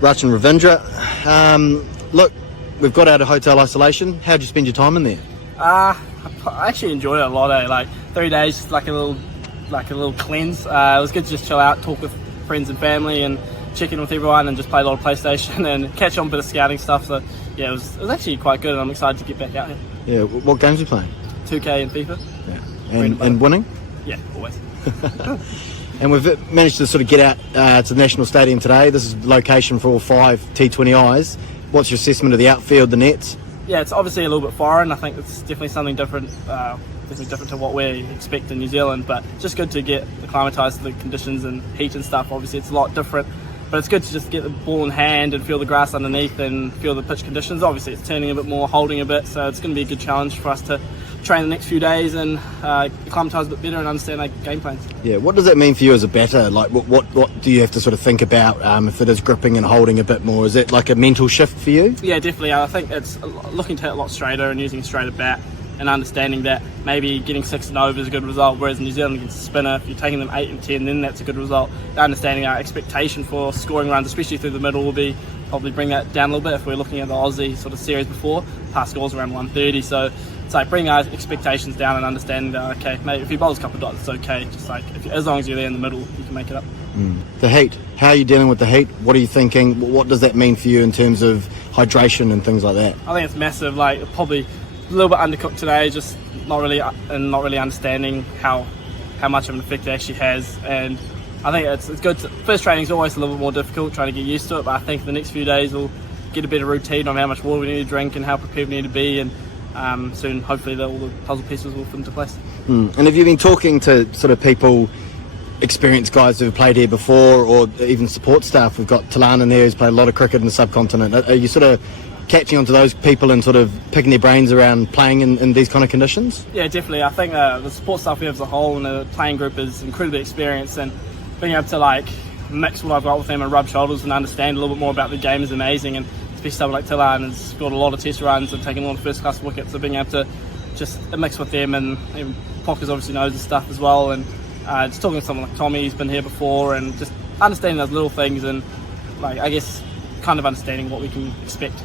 Rachin, Ravindra. Look, we've got out of hotel isolation. How'd you spend your time in there? I actually enjoyed it a lot. Like 3 days, just like a little cleanse. It was good to just chill out, talk with friends and family, and check in with everyone, and just play a lot of PlayStation and catch on a bit of scouting stuff. So yeah, it was actually quite good, and I'm excited to get back out here. Yeah, what games are you playing? 2K and FIFA. Yeah, and winning? Yeah, always. And we've managed to sort of get out to the National Stadium today. This is the location for all 5 T20Is. What's your assessment of the outfield, the nets? Yeah, it's obviously a little bit foreign. I think it's definitely something different, definitely different to what we expect in New Zealand, but just good to get acclimatised to the conditions and heat and stuff. Obviously it's a lot different, but it's good to just get the ball in hand and feel the grass underneath and feel the pitch conditions. Obviously it's turning a bit more, holding a bit, so it's going to be a good challenge for us to train the next few days and acclimatise a bit better and understand our game plans. Yeah, what does that mean for you as a batter? Like, what do you have to sort of think about if it is gripping and holding a bit more? Is it like a mental shift for you? Yeah, definitely. I think it's looking to hit a lot straighter and using a straighter bat, and understanding that maybe getting 6 and over is a good result, whereas in New Zealand against a spinner, if you're taking them 8 and 10, then that's a good result. Understanding our expectation for scoring runs, especially through the middle, will be probably bring that down a little bit. If we're looking at the Aussie sort of series before, past scores around 130, so it's like bring our expectations down and understanding that, okay, maybe if you bowl a couple of dots, it's okay. Just like as long as you're there in the middle, you can make it up. The heat. How are you dealing with the heat? What are you thinking? What does that mean for you in terms of hydration and things like that? I think it's massive. Like probably a little bit undercooked today, just not really understanding how much of an effect it actually has. And I think it's good. First training is always a little bit more difficult, trying to get used to it. But I think the next few days we'll get a better routine on how much water we need to drink and how prepared we need to be. And soon, hopefully, all the puzzle pieces will fit into place. And have you been talking to sort of people, experienced guys who've played here before, or even support staff? We've got Talan in there who's played a lot of cricket in the subcontinent. Are you sort of catching on to those people and sort of picking their brains around playing in these kind of conditions? Yeah, definitely. I think the support staff we have as a whole and the playing group is incredibly experienced, and being able to like mix what I've got with them and rub shoulders and understand a little bit more about the game is amazing. And especially someone like Talan has scored a lot of test runs and taken a lot of first class wickets, so being able to just mix with them, and Pockers obviously knows the stuff as well, and just talking to someone like Tommy, he's been here before, and just understanding those little things, and like I guess kind of understanding what we can expect.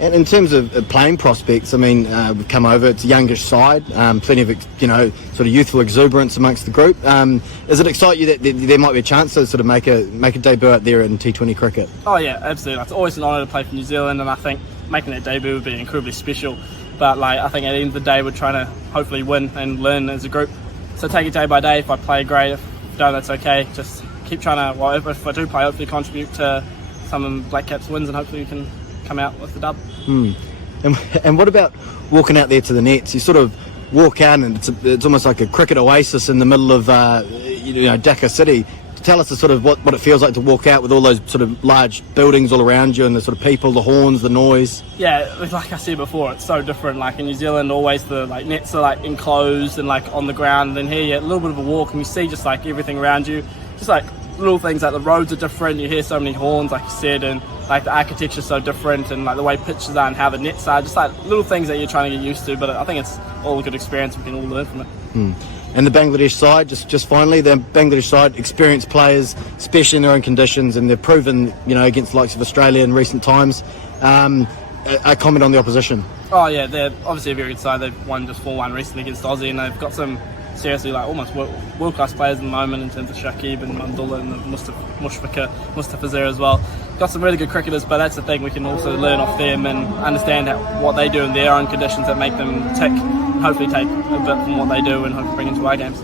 And in terms of playing prospects, I mean, we've come over, it's a youngish side, plenty of, sort of youthful exuberance amongst the group. Does it excite you that there might be a chance to sort of make a debut out there in T20 cricket? Oh yeah, absolutely. It's always an honour to play for New Zealand, and I think making that debut would be incredibly special. But like, I think at the end of the day, we're trying to hopefully win and learn as a group. So take it day by day. If I play, great. If I don't, that's okay. Just keep trying to, well, if I do play, hopefully contribute to some of Black Caps wins, and hopefully we can come out with the dub. And what about walking out there to the nets? You sort of walk out and it's almost like a cricket oasis in the middle of Dhaka City. Tell us sort of what it feels like to walk out with all those sort of large buildings all around you and the sort of people, the horns, the noise. Yeah, like I said before, it's so different. Like in New Zealand, always the nets are like enclosed and like on the ground, and then here you get a little bit of a walk and you see just like everything around you, just like little things like the roads are different. You hear so many horns, like you said, and like the architecture's so different, and like the way pitches are and how the nets are, just like little things that you're trying to get used to. But I think it's all a good experience. We can all learn from it. And the Bangladesh side, just finally, the Bangladesh side, experienced players, especially in their own conditions, and they've proven, against the likes of Australia in recent times. A comment on the opposition? Oh yeah, they're obviously a very good side. They've won just 4-1 recently against Aussie, and they've got some seriously like almost world-class players at the moment in terms of Shakib and Mandula and Mustafa there as well. Got some really good cricketers, but that's the thing, we can also learn off them and understand what they do in their own conditions that make them tick, and hopefully take a bit from what they do and hopefully bring into our games.